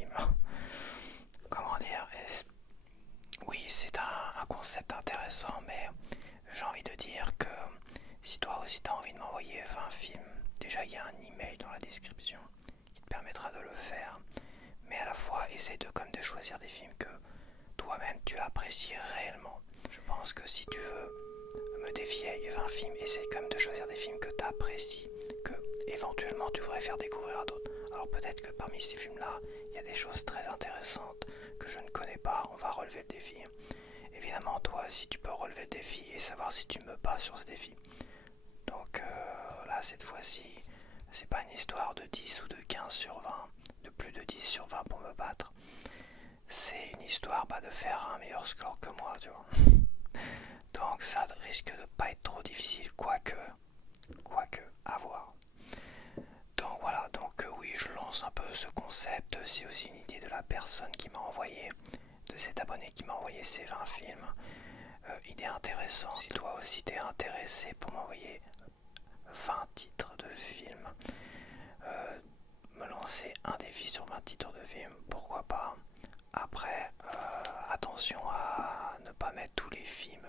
film. Comment dire? Oui, c'est un concept intéressant, mais j'ai envie de dire que si toi aussi tu as envie de m'envoyer 20 films, déjà il y a un email dans la description qui te permettra de le faire, mais à la fois essaie de choisir des films que toi-même tu apprécies réellement. Je pense que si tu veux me défier avec 20 films, essaye quand même de choisir des films que tu apprécies, que éventuellement tu voudrais faire découvrir à d'autres. Alors peut-être que parmi ces films-là, il y a des choses très intéressantes que je ne connais pas, on va relever le défi. Évidemment, toi, si tu peux relever le défi et savoir si tu me bats sur ce défi. Donc là, cette fois-ci, c'est pas une histoire de 10 ou de 15 sur 20, de plus de 10 sur 20 pour me battre. C'est une histoire de faire un meilleur score que moi, tu vois. Donc ça risque de pas être trop difficile, quoique, à voir. Donc voilà, oui, je lance un peu ce concept, c'est aussi une idée de la personne qui m'a envoyé, de cet abonné qui m'a envoyé ces 20 films. Idée intéressante, si toi aussi t'es intéressé pour m'envoyer 20 titres de films, me lancer un défi sur 20 titres de films, pourquoi pas. Après, attention à ne pas mettre tous les films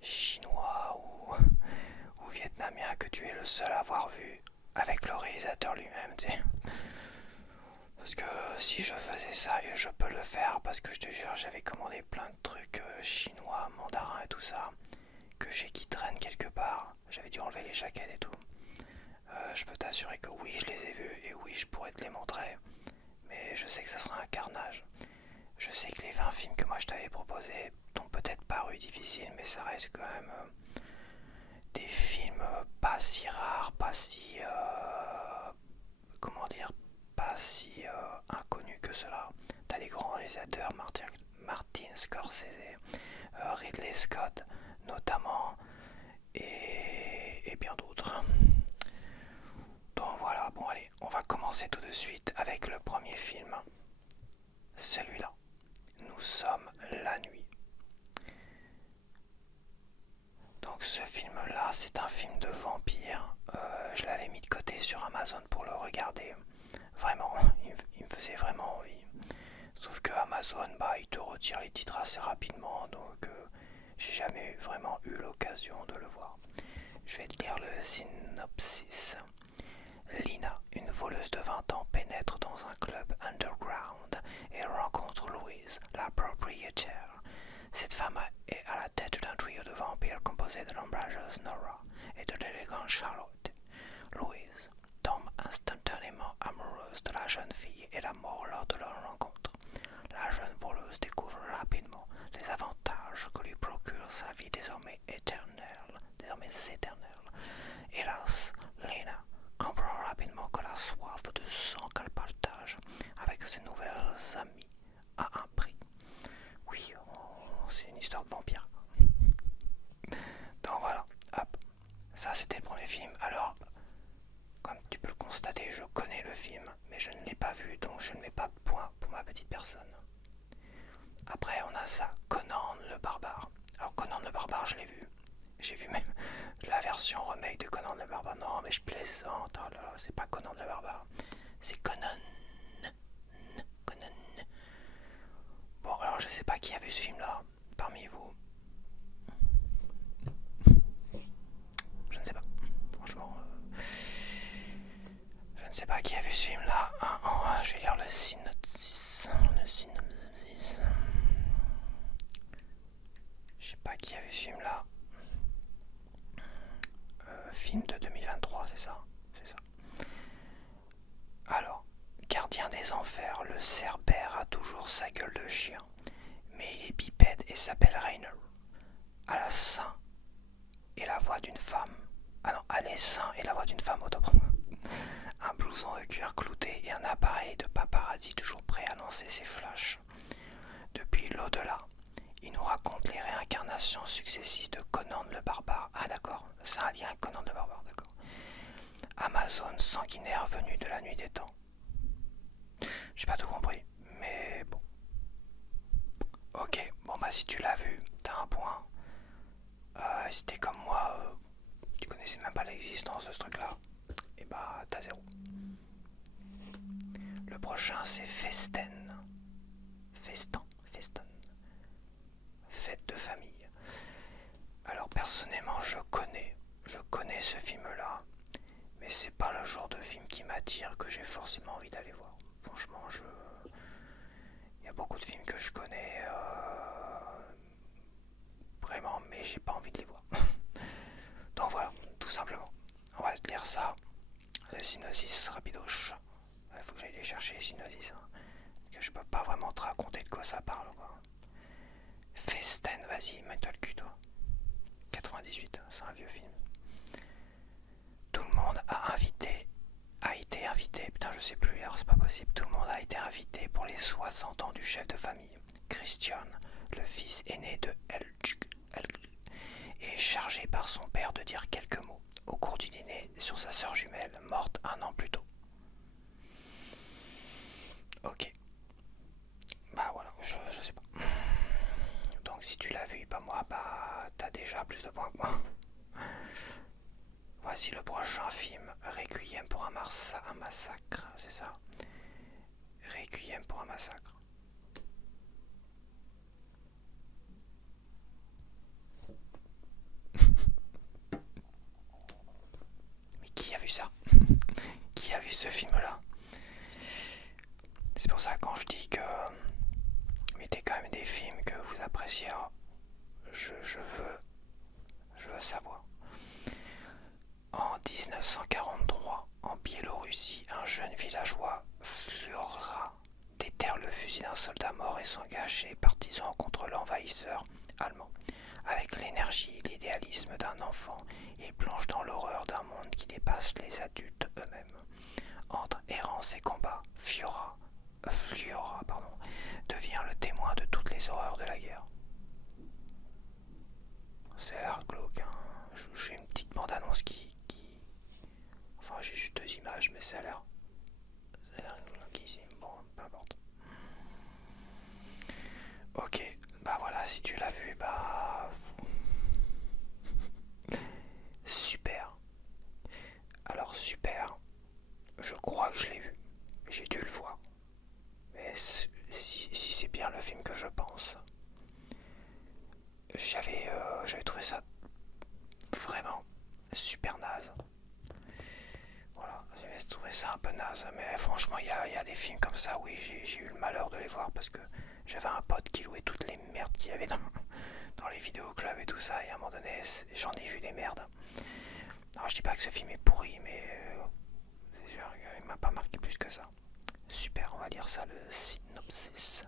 chinois ou vietnamiens que tu es le seul à avoir vu avec le réalisateur lui-même, tu sais. Parce que si je faisais ça, et je peux le faire, parce que je te jure, j'avais commandé plein de trucs chinois, mandarins et tout ça, que j'ai qui traînent quelque part. J'avais dû enlever les jaquettes et tout. Je peux t'assurer que oui, je les ai vus, et oui, je pourrais te les montrer. Mais je sais que ça sera un carnage. Je sais que les 20 films que moi je t'avais proposés t'ont peut-être paru difficiles, mais ça reste quand même des films pas si rares, pas si... comment dire, pas si inconnus que cela. T'as des grands réalisateurs, Martin Scorsese, Ridley Scott notamment, et bien d'autres. Donc voilà, bon allez, on va commencer tout de suite avec le premier film. Celui-là. Nous sommes la nuit. Donc ce film-là, c'est un film de vampire. Je l'avais mis de côté sur Amazon pour le regarder. Vraiment, il me faisait vraiment envie. Sauf que Amazon, il te retire les titres assez rapidement, donc j'ai jamais vraiment eu l'occasion de le voir. Je vais te lire le synopsis. Lina, une voleuse de 20 ans, pénètre dans un club underground et rencontre Louise, la propriétaire. Cette femme est à la tête d'un trio de vampires composé de l'ombrageuse Nora et de l'élégante Charlotte. Louise tombe instantanément amoureuse de la jeune fille et la mort lors de leur rencontre. La jeune voleuse découvre rapidement les avantages que lui procure sa vie désormais éternelle. Hélas, Lena comprend rapidement que la soif de sang qu'elle partage avec ses nouvelles amies a un prix. Oui, c'est une histoire de vampire. Donc voilà, hop, ça c'était le premier film. Alors, comme tu peux le constater, je connais le film, mais je ne l'ai pas vu, donc je ne mets pas de points pour ma petite personne. Après, on a ça, Conan le barbare. Alors Conan le barbare, je l'ai vu. J'ai vu même la version remake de Conan le barbare. Non, mais je plaisante. Oh là là, c'est pas Conan le barbare. C'est Conan. Conan. Bon, alors je sais pas qui a vu ce film-là parmi vous. Je ne sais pas. Franchement, je ne sais pas qui a vu ce film-là. Je vais lire le synopsis. Je sais pas qui a vu ce film-là. Film de 2023, c'est ça? C'est ça. Alors, gardien des enfers, le cerbère a toujours sa gueule de chien, mais il est bipède et s'appelle Rainer. À la sein et la voix d'une femme. Ah non, à l'essaim et la voix d'une femme, autant pour moi. Un blouson de cuir clouté et un appareil de paparazzi toujours prêt à lancer ses flashs. Depuis l'au-delà, il nous raconte les réincarnations successives de Conan le barbare. Ah d'accord, c'est un lien avec Conan le barbare, d'accord. Amazon sanguinaire venu de la nuit des temps. J'ai pas tout compris, mais bon. Ok, bon si tu l'as vu, t'as un point. Si t'es comme moi, tu connaissais même pas l'existence de ce truc-là, et t'as 0. Le prochain c'est Festen. raconter de quoi ça parle, quoi. Festen, vas-y, mets-toi le cul, toi. 98, c'est un vieux film. Tout le monde a été invité, putain je sais plus, alors c'est pas possible. Tout le monde a été invité pour les 60 ans du chef de famille. Christian, le fils aîné de Elg, est chargé par son père de dire quelques mots au cours du dîner sur sa sœur jumelle, morte un an plus tôt. Ok. Bah voilà, je sais pas. Donc si tu l'as vu, bah moi, bah t'as déjà plus de points que moi. Voici le prochain film, Requiem pour un massacre, c'est ça? Requiem pour un massacre. Mais qui a vu ça? Qui a vu ce film-là? C'est pour ça quand je dis que mettez quand même des films que vous appréciez, je veux savoir. En 1943, en Biélorussie, un jeune villageois, Flura, déterre le fusil d'un soldat mort et s'engage chez les partisans contre l'envahisseur allemand. Avec l'énergie et l'idéalisme d'un enfant, il plonge dans l'horreur d'un monde qui dépasse les adultes eux-mêmes. Entre errance et combat, Flura devient le témoin de toutes les horreurs de la guerre. C'est l'air glauque, hein. J'ai une petite bande-annonce Enfin, j'ai juste 2 images, mais ça a l'air glauquissime. Bon, peu importe. Ok, bah voilà, si tu l'as vu, bah... Super. Alors, super, je crois que je l'ai vu. J'ai dû le voir. Mais si c'est bien le film que je pense, j'avais trouvé ça vraiment super naze. Voilà, j'avais trouvé ça un peu naze, mais franchement, il y a des films comme ça, oui, j'ai eu le malheur de les voir parce que j'avais un pote qui louait toutes les merdes qu'il y avait dans les vidéoclubs et tout ça, et à un moment donné, j'en ai vu des merdes. Alors, je dis pas que ce film est pourri, mais c'est sûr qu'il m'a pas marqué plus que ça. Super, on va lire ça, le synopsis.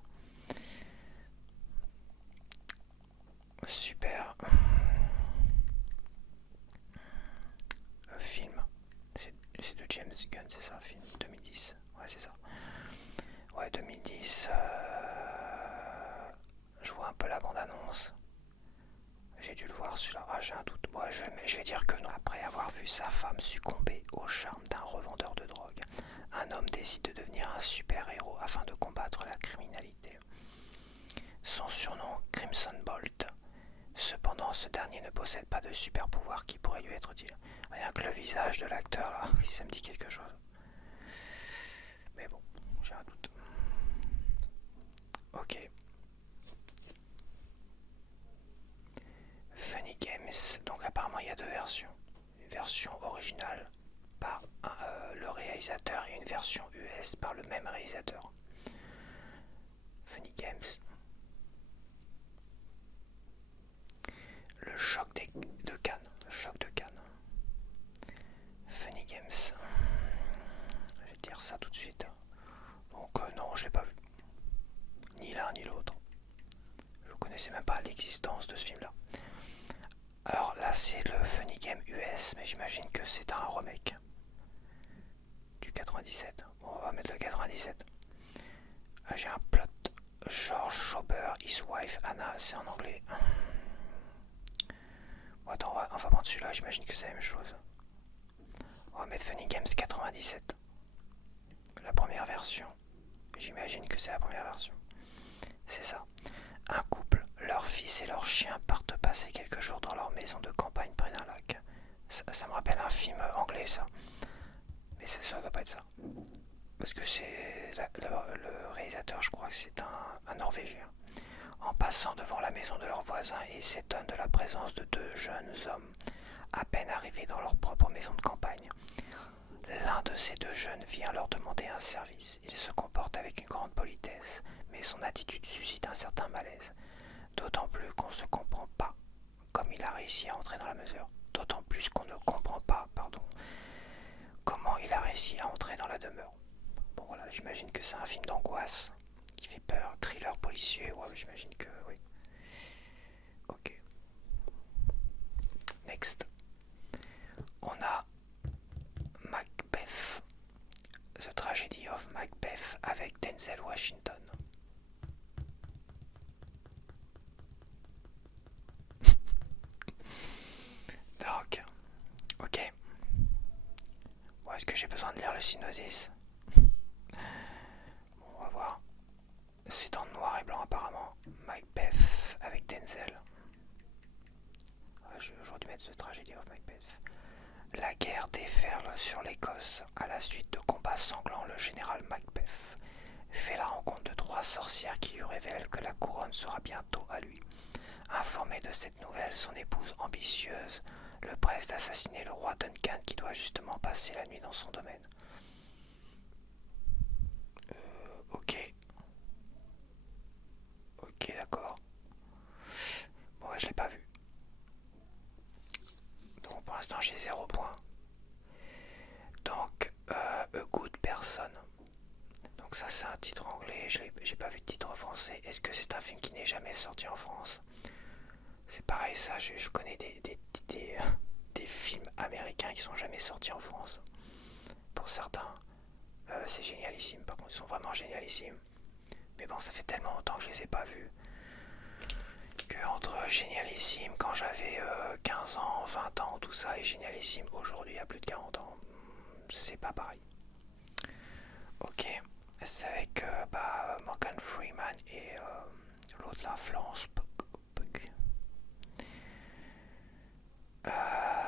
Super. Film. C'est de James Gunn, c'est ça, film 2010. Ouais, c'est ça. Ouais, 2010. Je vois un peu la bande-annonce. J'ai dû le voir celui-là. Ah, j'ai un doute. Ouais, je vais dire que non. Après avoir vu sa femme succomber au charme d'un revendeur de drogue, un homme décide de devenir un super-héros afin de combattre la criminalité. Son surnom, Crimson Bolt. Cependant, ce dernier ne possède pas de super-pouvoir qui pourrait lui être utile. Rien que le visage de l'acteur, là, ça me dit quelque chose. Mais bon, j'ai un doute. Ok. Funny Games. Donc apparemment, il y a 2 versions. Une version originale par le réalisateur et une version US par le même réalisateur. Funny Games. Le choc de Cannes. Le choc de Cannes. Funny Games. Je vais dire ça tout de suite. Donc non, je l'ai pas vu. Ni l'un ni l'autre. Je connaissais même pas l'existence de ce film-là. Alors là, c'est le Funny Game US, mais j'imagine que c'est un remake du 97. Bon, on va mettre le 97. J'ai un plot. George Schober, his wife Anna, c'est en anglais. Bon, attends, on va prendre celui-là, j'imagine que c'est la même chose. On va mettre Funny Games 97. La première version. J'imagine que c'est la première version. C'est ça. Un couple, leur fils et leur chien partent passer quelques jours dans leur maison de campagne près d'un lac. Ça me rappelle un film anglais, ça. Mais ça doit pas être ça. Parce que c'est le réalisateur, je crois que c'est un Norvégien. En passant devant la maison de leurs voisins, ils s'étonnent de la présence de 2 jeunes hommes, à peine arrivés dans leur propre maison de campagne. L'un de ces 2 jeunes vient leur demander un service. Il se comporte avec une grande politesse, mais son attitude suscite un certain malaise. D'autant plus qu'on ne se comprend pas, comme il a réussi à entrer dans la mesure. D'autant plus qu'on ne comprend pas, comment il a réussi à entrer dans la demeure. Bon voilà, j'imagine que c'est un film d'angoisse, qui fait peur, thriller. policier, ouais, j'imagine que oui. Ok. Next. On a Macbeth. The Tragedy of Macbeth avec Denzel Washington. Donc, ok. Bon, est-ce que j'ai besoin de lire le synopsis? Bon, on va voir. C'est en noir et blanc apparemment. Macbeth avec Denzel. J'aurais dû mettre The Tragedy of Macbeth. La guerre déferle sur l'Écosse. À la suite de combats sanglants, le général Macbeth fait la rencontre de 3 sorcières qui lui révèlent que la couronne sera bientôt à lui. Informé de cette nouvelle, son épouse ambitieuse le presse d'assassiner le roi Duncan qui doit justement passer la nuit dans son domaine. Ok. Ok, d'accord. Bon, ouais, je l'ai pas vu. Donc pour l'instant j'ai 0 points. Donc, A Good Person. Donc ça c'est un titre anglais, j'ai pas vu de titre français. Est-ce que c'est un film qui n'est jamais sorti en France? C'est pareil ça, je connais des films américains qui sont jamais sortis en France. Pour certains, c'est génialissime, par contre ils sont vraiment génialissimes. Mais bon, ça fait tellement longtemps que je les ai pas vus que entre génialissime quand j'avais 15 ans, 20 ans, tout ça, et génialissime aujourd'hui à plus de 40 ans, c'est pas pareil. Ok, c'est avec Morgan Freeman et l'autre là, Florence Pugh.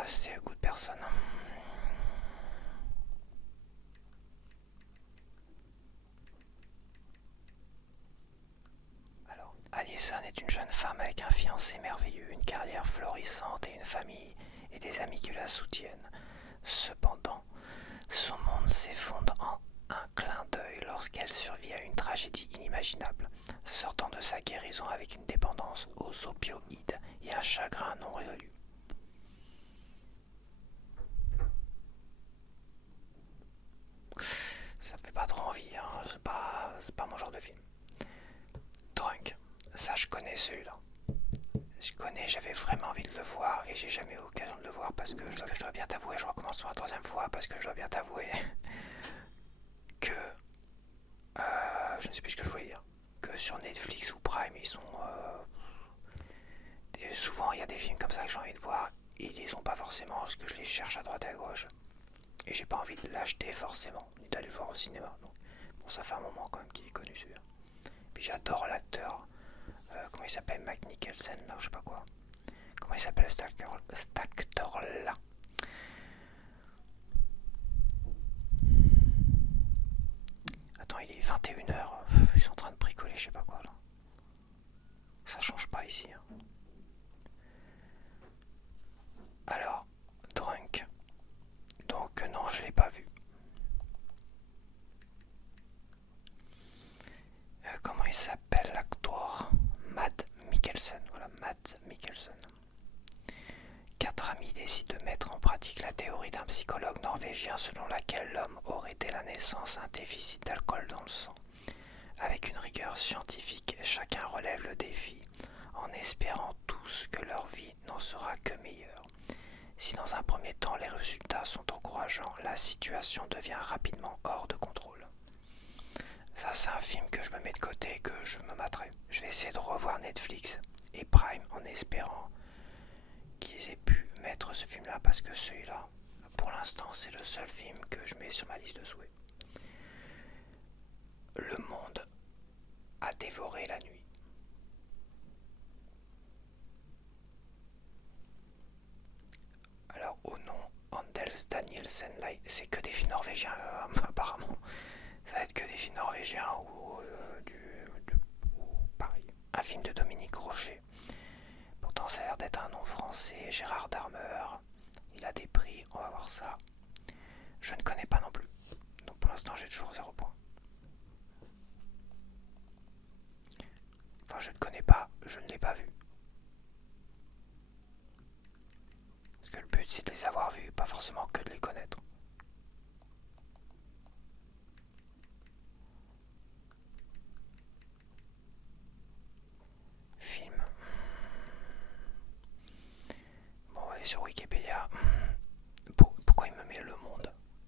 C'est le goût de personne. Alors, Alison est une jeune femme avec un fiancé merveilleux, une carrière florissante et une famille et des amis qui la soutiennent. Cependant, son monde s'effondre en un clin d'œil lorsqu'elle survit à une tragédie inimaginable, sortant de sa guérison avec une dépendance aux opioïdes et un chagrin non résolu. Ça fait pas trop envie, hein. C'est pas mon genre de film. Drunk, ça je connais celui-là. Je connais, j'avais vraiment envie de le voir et j'ai jamais eu l'occasion de le voir parce que je dois bien t'avouer, je recommence pour la 3e fois parce que je dois bien t'avouer que je ne sais plus ce que je voulais dire. Que sur Netflix ou Prime, ils sont souvent il y a des films comme ça que j'ai envie de voir et ils les ont pas forcément parce que je les cherche à droite à gauche et j'ai pas envie de l'acheter forcément ni d'aller le voir au cinéma. Donc, bon, ça fait un moment quand même qu'il est connu celui-là. Puis j'adore l'acteur. Comment il s'appelle, Mac Nicholson, là, je sais pas quoi. Comment il s'appelle cet acteur-là? Attends, il est 21h. Ils sont en train de bricoler, je sais pas quoi là. Ça change pas ici. Hein. Alors, Drunk. Donc, non, je l'ai pas vu. Comment il s'appelle l'acteur? Matt Mikkelsen. Voilà, Matt Mikkelsen. 4 amis décident de mettre en pratique la théorie d'un psychologue norvégien selon laquelle l'homme aurait dès la naissance un déficit d'alcool dans le sang. Avec une rigueur scientifique, chacun relève le défi, en espérant tous que leur vie n'en sera que meilleure. Si dans un premier temps les résultats sont encourageants, la situation devient rapidement hors de contrôle. Ça c'est un film que je me mets de côté et que je me materai. Je vais essayer de revoir Netflix et Prime en espérant qu'ils aient pu mettre ce film là parce que celui-là, pour l'instant, c'est le seul film que je mets sur ma liste de souhaits. Le monde a dévoré la nuit. Alors au nom Anders Danielsen, là, c'est que des films norvégiens apparemment. Ça va être que des films norvégiens ou pareil. Un film de Dominique Rocher. Pourtant ça a l'air d'être un nom français, Gérard Darmer. Il a des prix, on va voir ça. Je ne connais pas non plus. Donc pour l'instant j'ai toujours 0 points. Enfin je ne connais pas, je ne l'ai pas vu. Parce que le but c'est de les avoir vus, pas forcément que de les connaître.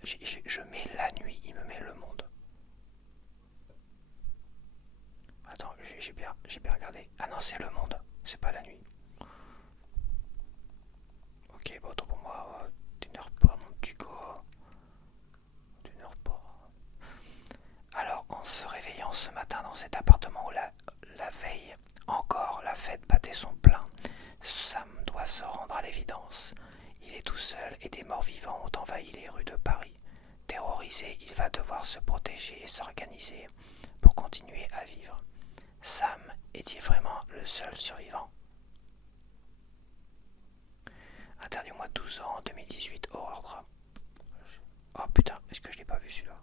Je mets la nuit, il me met le monde. Attends, j'ai bien regardé. Ah non, c'est le monde, c'est pas la nuit. Ok, bon, autant pour moi, t'énerve pas, mon petit gars. T'énerve pas. Alors, en se réveillant ce matin dans cet appartement où la veille, encore la fête battait son plein, Sam doit se rendre à l'évidence. Il est tout seul et des morts vivants ont envahi les rues de Paris. Terrorisé, il va devoir se protéger et s'organiser pour continuer à vivre. Sam est-il vraiment le seul survivant? Interdit au moins de 12 ans, 2018, horreur drame. Oh putain, est-ce que je l'ai pas vu celui-là?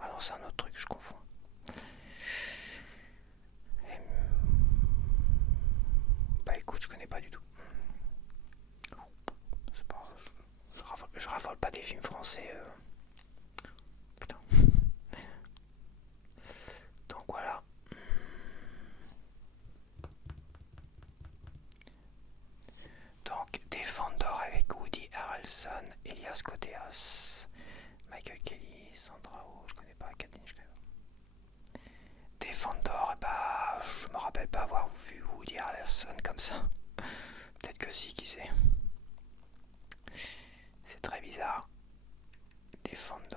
Ah non, c'est un autre truc, je confonds. Bah écoute, je connais pas du tout. C'est pas, je raffole pas des films français. Putain. Donc voilà. Donc Defender avec Woody Harrelson, Elias Koteas, Michael Kelly, Sandra Oh, je connais pas, Kathleen, je connais pas. Defender, bah je me rappelle pas avoir vu Woody Harrelson comme ça. Peut-être que si, qui sait. C'est très bizarre. Defender.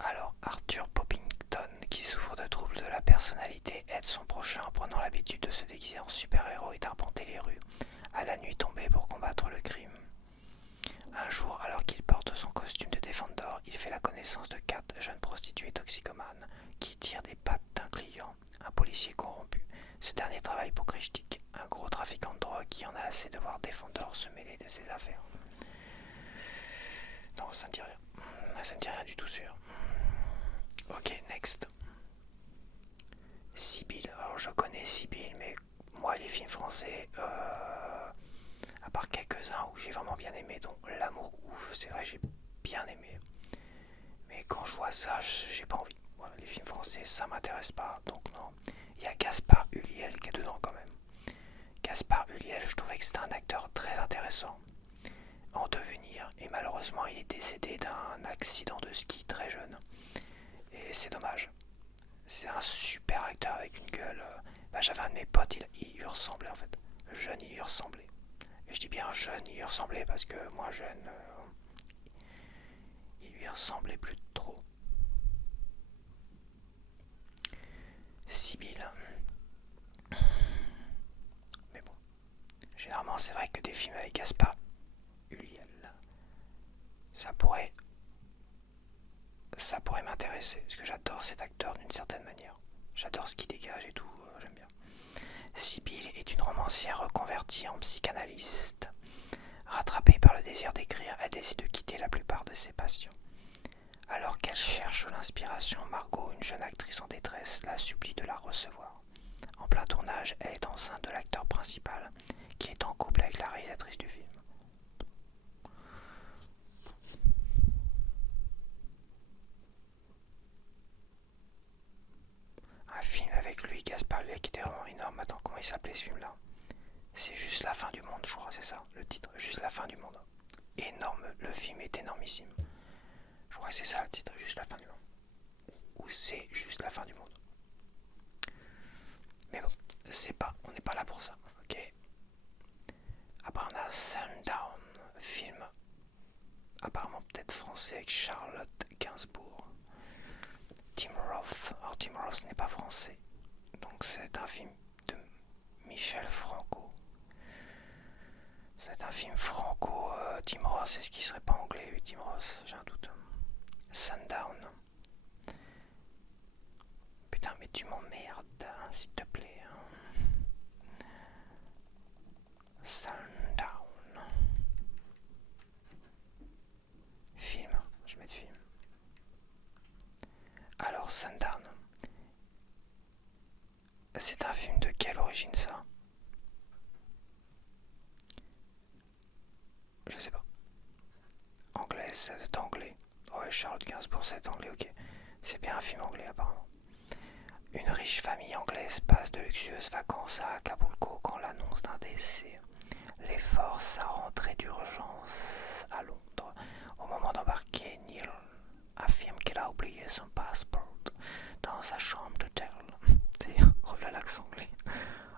Alors, Arthur Poppington, qui souffre de troubles de la personnalité, aide son prochain en prenant l'habitude de se déguiser en super-héros et d'arpenter les rues à la nuit tombée pour combattre le crime. Un jour, alors qu'il porte son costume de Defender, il fait la connaissance de Kat, jeune prostituée toxicomane, qui tire des pattes d'un client, un policier corrompu. Ce dernier travaille pour Krishtik, un gros trafiquant de drogue qui en a assez de voir Defender se mêler de ses affaires. Non, ça me dit rien. Ça me dit rien du tout sûr. Ok, next. Sibylle. Alors je connais Sibylle, mais moi les films français, à part quelques-uns où j'ai vraiment bien aimé, dont L'amour ouf, c'est vrai j'ai bien aimé. Mais quand je vois ça, j'ai pas envie. Voilà, les films français, ça m'intéresse pas, donc non. Il y a Gaspard Ulliel qui est dedans quand même. Gaspard Ulliel, je trouvais que c'était un acteur très intéressant en devenir, et malheureusement il est décédé d'un accident de ski très jeune. Et c'est dommage. C'est un super acteur avec une gueule. J'avais un de mes potes, il lui ressemblait en fait. Jeune, il lui ressemblait. Et je dis bien jeune, il lui ressemblait parce que moi jeune, il lui ressemblait plus trop. Sibylle. Mais bon, généralement c'est vrai que des films avec Gaspard Ulliel, ça pourrait m'intéresser parce que j'adore cet acteur d'une certaine manière. J'adore ce qu'il dégage et tout, j'aime bien. Sibylle est une romancière reconvertie en psychanalyste. Rattrapée par le désir d'écrire, elle décide de quitter la plupart de ses passions. Alors qu'elle cherche l'inspiration, Margot, une jeune actrice en détresse, la supplie de la recevoir. En plein tournage, elle est enceinte de l'acteur principal, qui est en couple avec la réalisatrice du film. Un film avec lui, Gaspard Ulliel, qui était vraiment énorme. Attends, comment il s'appelait ce film-là? C'est juste la fin du monde, je crois, c'est ça, le titre. Juste la fin du monde. Énorme, le film est énormissime. Je crois que c'est ça le titre, juste la fin du monde. Ou c'est juste la fin du monde. Mais bon, on n'est pas là pour ça, ok. Après on a Sundown, film apparemment peut-être français avec Charlotte Gainsbourg. Tim Roth. Alors Tim Roth n'est pas français, donc c'est un film de Michel Franco. C'est un film franco. Tim Roth, est-ce qu'il serait pas anglais lui, Tim Roth? J'ai un doute. Sundown. Putain, mais tu m'emmerdes, hein, s'il te plaît. Hein. Sundown. Film, je vais mettre film. Alors, Sundown. C'est un film de quelle origine ça? Je sais pas. Anglais, c'est anglais. Ouais, Charlotte Gainsbourg, c'est anglais, ok. C'est bien un film anglais apparemment. Une riche famille anglaise passe de luxueuses vacances à Acapulco quand l'annonce d'un décès les force à rentrer d'urgence à Londres Au moment d'embarquer, Neil affirme qu'il a oublié son passeport dans sa chambre d'hôtel. Revoilà l'accent anglais.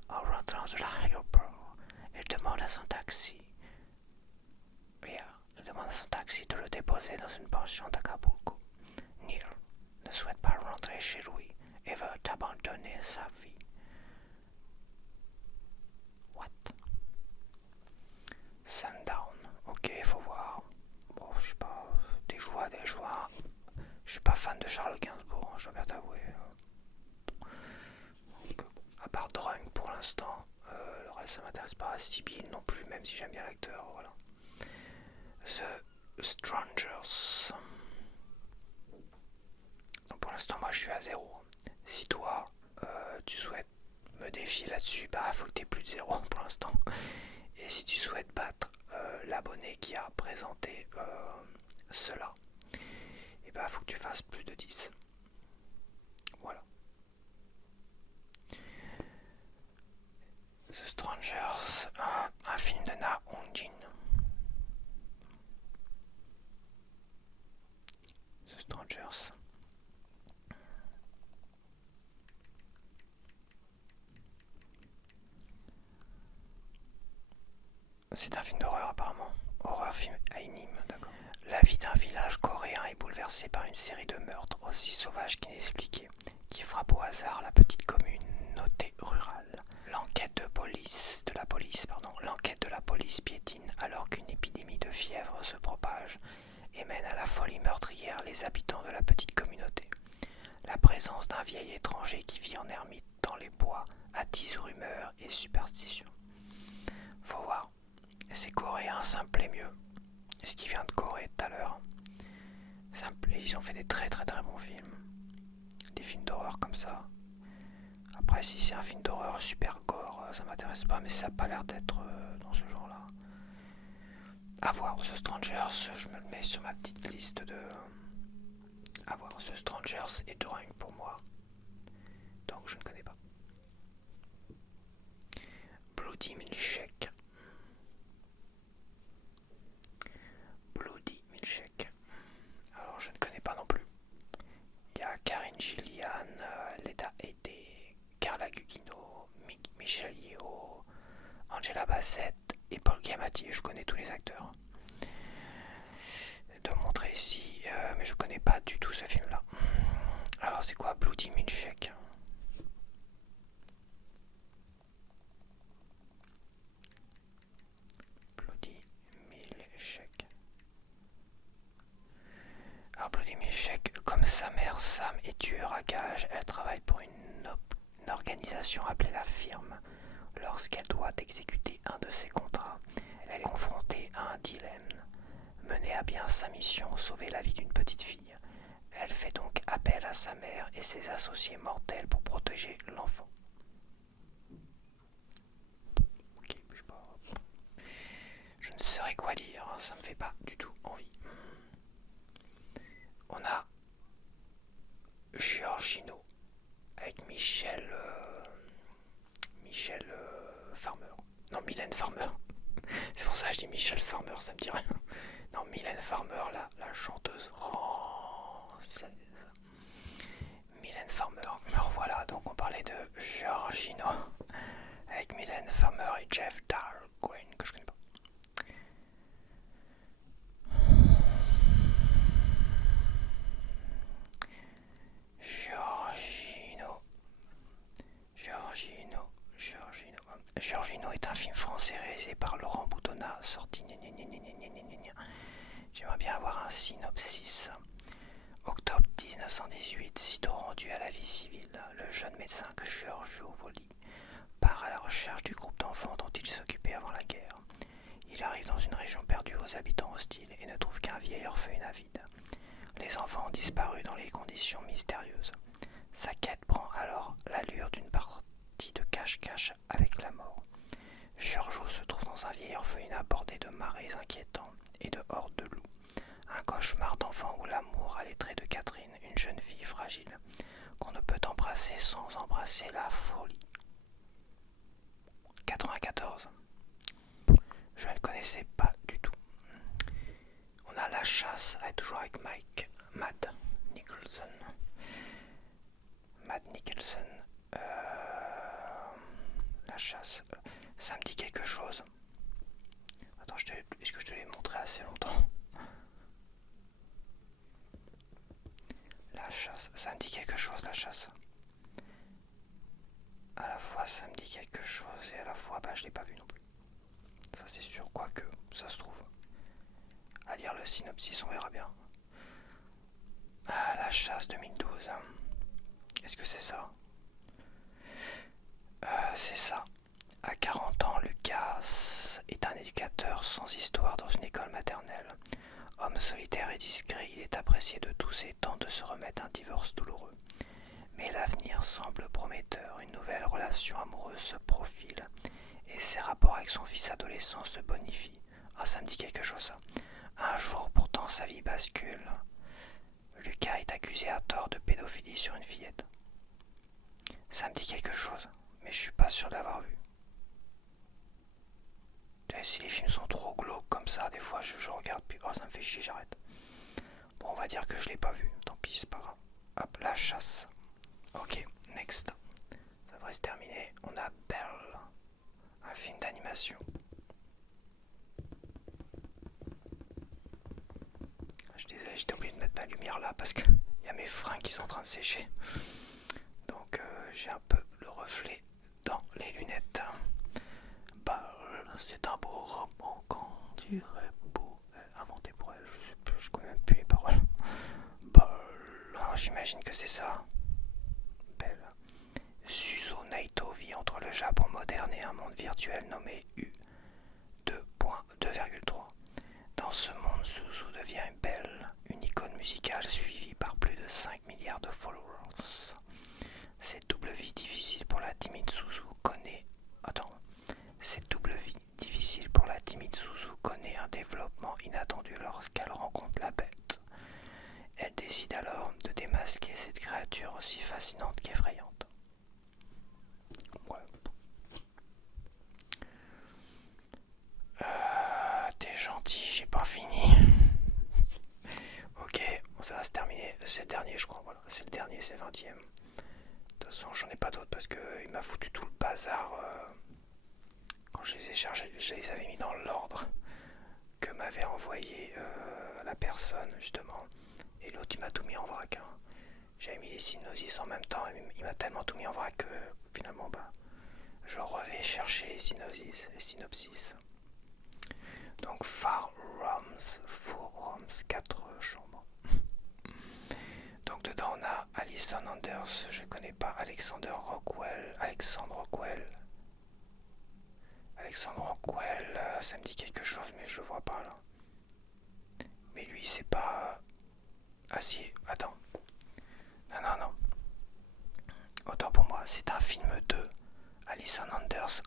En rentrant de l'aéroport, il demande à son taxi. Il demande à son taxi de le déposer dans une pension d'Acapulco. Neil ne souhaite pas rentrer chez lui et veut abandonner sa vie. What? Sundown. Ok, faut voir. Bon, je sais pas. Des joies. Je suis pas fan de Charles Gainsbourg, je dois bien t'avouer. À part Drunk pour l'instant, le reste ça m'intéresse pas. Sibyl non plus, même si j'aime bien l'acteur, voilà. The Strangers. Donc pour l'instant moi je suis à 0. Si toi tu souhaites me défier là-dessus, bah faut que t'aies plus de 0 pour l'instant. Et si tu souhaites battre l'abonné qui a présenté cela, et bah faut que tu fasses plus de 10. Voilà. The Strangers, un film de Na Hong-jin. The Strangers. C'est un film d'horreur apparemment. Horreur film à Nîmes, d'accord. La vie d'un village coréen est bouleversée par une série de meurtres aussi sauvages qu'inexpliqués, qui frappent au hasard la petite communauté rurale. L'enquête de la police piétine alors qu'une épidémie de fièvre se propage et mène à la folie meurtrière les habitants de la petite communauté. La présence d'un vieil étranger qui vit en ermite dans les bois attise rumeurs et superstitions. Faut voir. C'est coréen, ça me plaît mieux. Ce qui vient de Corée tout à l'heure. Ils ont fait des très très très bons films. Des films d'horreur comme ça. Après, si c'est un film d'horreur super gore, ça m'intéresse pas, mais ça n'a pas l'air d'être dans ce genre-là. À voir, The Strangers, je me le mets sur ma petite liste de... À voir, The Strangers et Drunk pour moi. Donc je ne connais pas. Bloody Milkshake. Bloody Milkshake. Alors je ne connais pas non plus. Il y a Karine Gillian, Leda Headey, Carla Gugino, Michelle Yeoh, Angela Bassett et Paul Giamatti. Je connais tous les acteurs. De montrer ici, mais je connais pas du tout ce film-là. Alors c'est quoi Bloody Milkshake? Bloody Milkshake. Alors Bloody Milkshake, comme sa mère Sam est tueur à gages, elle travaille pour une organisation appelée la Firme. Lorsqu'elle doit exécuter un de ses contrats, elle est confrontée à un dilemme. Mener à bien sa mission, sauver la vie d'une petite fille. Elle fait donc appel à sa mère et ses associés mortels pour protéger l'enfant. Ok, je ne saurais quoi dire, ça me fait pas du tout envie. On a Giorgino avec Michel Farmer. Non, Mylène Farmer. C'est pour ça que je dis Michel Farmer, ça me dit rien. Non, Mylène Farmer, la chanteuse française. Mylène Farmer, me revoilà. Donc on parlait de Giorgino avec Mylène Farmer et Jeff Darwin, que je connais pas. Giorgino est un film français réalisé par Laurent Boutonnat, sorti. J'aimerais bien avoir un synopsis. Octobre 1918, sitôt rendu à la vie civile, le jeune médecin Giorgio Voli part à la recherche du groupe d'enfants dont il s'occupait avant la guerre. Il arrive dans une région perdue aux habitants hostiles et ne trouve qu'un vieil orphelinat vide. Les enfants ont disparu dans les conditions mystérieuses. Sa quête prend alors l'allure d'une partie de cache-cache avec la mort. Giorgio se trouve dans un vieil orphelinat bordé de marais inquiétants et de hordes de loups. Un cauchemar d'enfant où l'amour a les traits de Catherine, une jeune fille fragile, qu'on ne peut embrasser sans embrasser la folie. 94. Je ne connaissais pas du tout. On a La Chasse, toujours avec Matt Nicholson. Matt Nicholson. La Chasse, ça me dit quelque chose. Attends, est-ce que je te l'ai montré assez longtemps? La Chasse, ça me dit quelque chose, La Chasse. À la fois ça me dit quelque chose et à la fois je l'ai pas vu non plus. Ça c'est sûr, quoique ça se trouve. À lire le synopsis on verra bien. La Chasse 2012. Est-ce que c'est ça? C'est ça. À 40 ans, Lucas est un éducateur sans histoire dans une école maternelle. Homme solitaire et discret, il est apprécié de tous et tente de se remettre d'un divorce douloureux. Mais l'avenir semble prometteur, une nouvelle relation amoureuse se profile et ses rapports avec son fils adolescent se bonifient. Ah, ça me dit quelque chose ça. Un jour pourtant sa vie bascule. Lucas est accusé à tort de pédophilie sur une fillette. Ça me dit quelque chose, mais je suis pas sûr de l'avoir vu. Si les films sont trop glauques comme ça, des fois je regarde puis oh ça me fait chier, j'arrête. Bon, on va dire que je l'ai pas vu, tant pis, c'est pas grave. Hop, La Chasse. Ok, next. Ça devrait se terminer. On a Belle, un film d'animation. Je suis désolé, j'étais obligé de mettre ma lumière là parce qu'il y a mes freins qui sont en train de sécher. Donc j'ai un peu le reflet dans les lunettes. C'est un beau roman qu'on dirait beau. Inventé pour elle, je sais plus, je connais même plus les paroles. J'imagine que c'est ça. Belle. Suzo Naito vit entre le Japon moderne et un monde virtuel nommé U2.2,3. Dans ce monde, Suzu devient belle, une icône musicale suivie par plus de 5 milliards de followers. Cette double vie difficile pour la timide Suzu connaît... Cette double vie difficile pour la timide Suzu connaît un développement inattendu lorsqu'elle rencontre la bête. Elle décide alors de démasquer cette créature aussi fascinante qu'effrayante. Ouais. T'es gentil, j'ai pas fini. Ok, bon, ça va se terminer. C'est le dernier, je crois. Voilà, c'est le dernier, c'est le 20e. De toute façon, j'en ai pas d'autres parce qu'il m'a foutu tout le bazar. Quand je les ai chargés, je les avais mis dans l'ordre que m'avait envoyé la personne, justement. Et l'autre, il m'a tout mis en vrac. Hein. J'avais mis les synopsis en même temps. Et il m'a tellement tout mis en vrac que finalement, je revais chercher les synopsis. Donc, Four Rooms, 4 chambres. Donc, dedans, on a Alison Anders, je connais pas, Alexandre Rockwell, ça me dit quelque chose, mais je le vois pas là. Mais lui, c'est pas. Ah si, attends. Non. Autant pour moi, c'est un film de Alison Anders,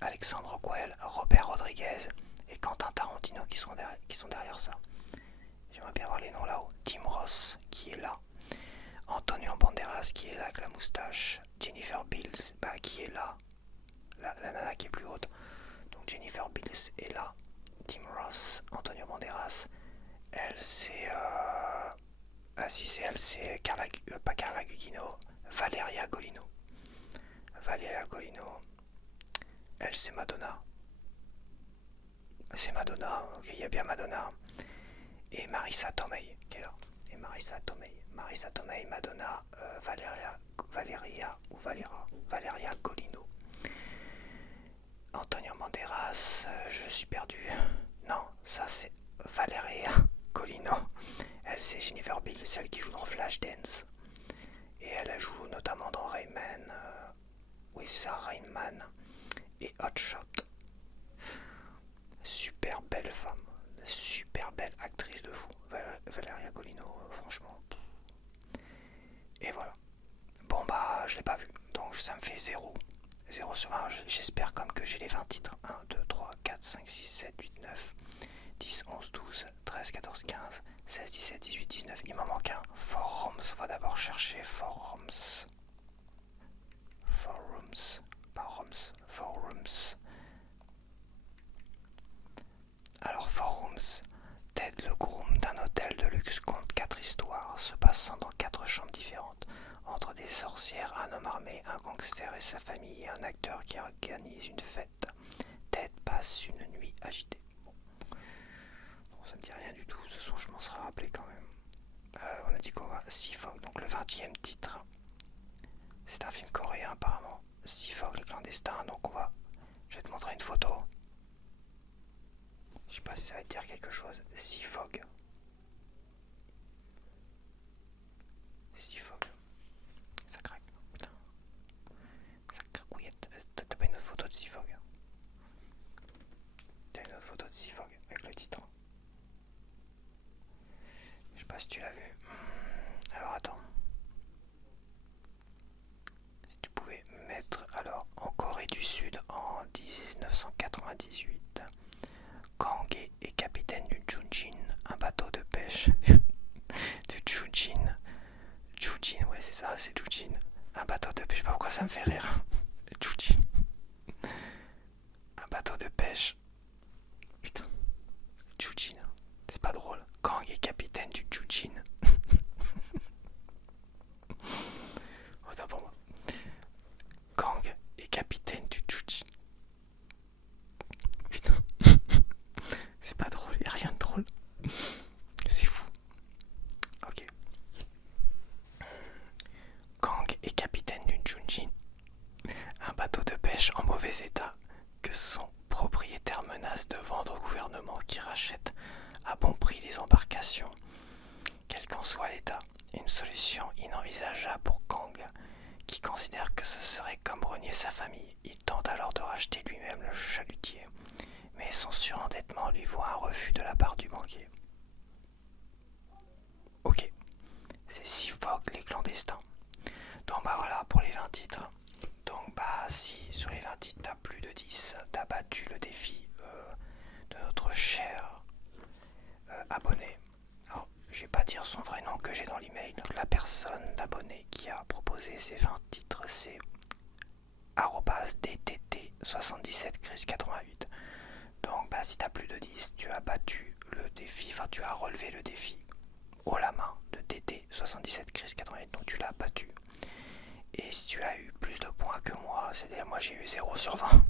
Alexandre Rockwell, Robert Rodriguez et Quentin Tarantino qui sont derrière ça. J'aimerais bien voir les noms là-haut. Tim Roth qui est là. Antonio Banderas qui est là avec la moustache. Jennifer Beals qui est là. La nana qui est plus haute. Donc Jennifer Beals est là. Tim Roth, Antonio Banderas. Elle c'est... si c'est elle, c'est pas Carla Gugino. Valeria Golino. Elle c'est Madonna. C'est Madonna, ok, il y a bien Madonna. Et Marissa Tomei qui est là. Et Marissa Tomei, Madonna, Valeria Golino. Antonio Banderas, je suis perdu. Non, ça c'est Valeria Golino. Elle c'est Jennifer Beals, celle qui joue dans Flashdance. Et elle joue notamment dans Rayman. Oui, c'est ça, Rayman. Et Hot Shot. Super belle femme. Super belle actrice de fou. Valeria Golino, franchement. Et voilà. Bon je l'ai pas vu. Donc ça me fait 0. 0 sur 1. J'espère comme que j'ai les 20 titres. 1, 2, 3, 4, 5, 6, 7, 8, 9, 10, 11, 12, 13, 14, 15, 16, 17, 18, 19. Il m'en manque un. Four Rooms. On va d'abord chercher Four Rooms. Alors Four Rooms, Ted le groom armée, un gangster et sa famille et un acteur qui organise une fête. Ted passe une nuit agitée. Bon, ça me dit rien du tout, ce son je m'en serais rappelé quand même. On a dit qu'on va Sea Fog, donc le 20e titre. C'est un film coréen apparemment. Sea Fog, les clandestins, donc je vais te montrer une photo. Je sais pas si ça va te dire quelque chose. Sea Fog. Sea Fog. Ça craque. Putain. Ça cracouillette. T'as pas une autre photo de Sea Fog? T'as une autre photo de Sea Fog avec le titre. Je sais pas si tu l'as vu. Alors attends. Si tu pouvais me mettre alors en Corée du Sud en 1998. Kang est capitaine du Jujin, un bateau de pêche du Jujin. Jujin, ouais c'est ça, c'est Jujin. Un bateau de pêche, je sais pas pourquoi ça me fait rire. Jujin. Un bateau de pêche. Putain. Jujin. C'est pas drôle. Kang est capitaine du Jujin. Autant pour moi. Kang est capitaine du Jujin. Putain. C'est pas drôle, y'a rien de drôle. C'est fou. Ok. Kang est capitaine d'une Jujin, un bateau de pêche en mauvais état que son propriétaire menace de vendre au gouvernement qui rachète à bon prix les embarcations. Quel qu'en soit l'état, une solution inenvisageable pour Kang, qui considère que ce serait comme renier sa famille. Il tente alors de racheter lui-même le chalutier, mais son surendettement lui vaut un refus de la part du banquier. Ok, c'est Sea Fog, les clandestins. Donc bah voilà pour les 20 titres. Donc bah si sur les 20 titres t'as plus de 10, t'as battu le défi de notre cher abonné. Alors je vais pas dire son vrai nom que j'ai dans l'email. La personne d'abonné qui a proposé ces 20 titres c'est @dtt77chris88. Donc bah si t'as plus de 10, tu as battu le défi, enfin tu as relevé le défi haut la main de DT77chris88, donc tu l'as battu. Et si tu as eu plus de points que moi, c'est-à-dire moi j'ai eu 0 sur 20,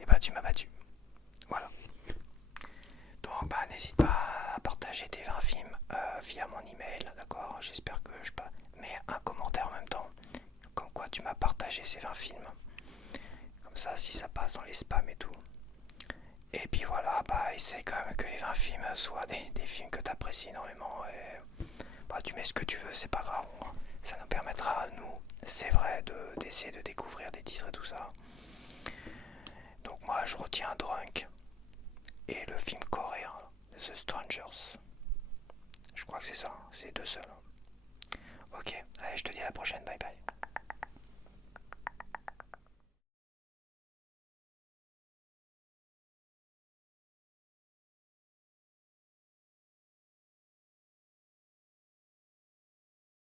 et bah tu m'as battu. Voilà. Donc bah n'hésite pas à partager tes 20 films via mon email, d'accord? J'espère que je mets un commentaire en même temps, comme quoi tu m'as partagé ces 20 films. Comme ça si ça passe dans les spams et tout. Et puis voilà, bah essaye quand même que les 20 films soient des films que tu apprécies énormément. Et bah tu mets ce que tu veux, c'est pas grave. Ça nous permettra à nous, c'est vrai, d'essayer de découvrir des titres et tout ça. Donc moi je retiens Drunk et le film coréen The Strangers. Je crois que c'est ça, c'est deux seuls. Ok, allez je te dis à la prochaine, bye bye.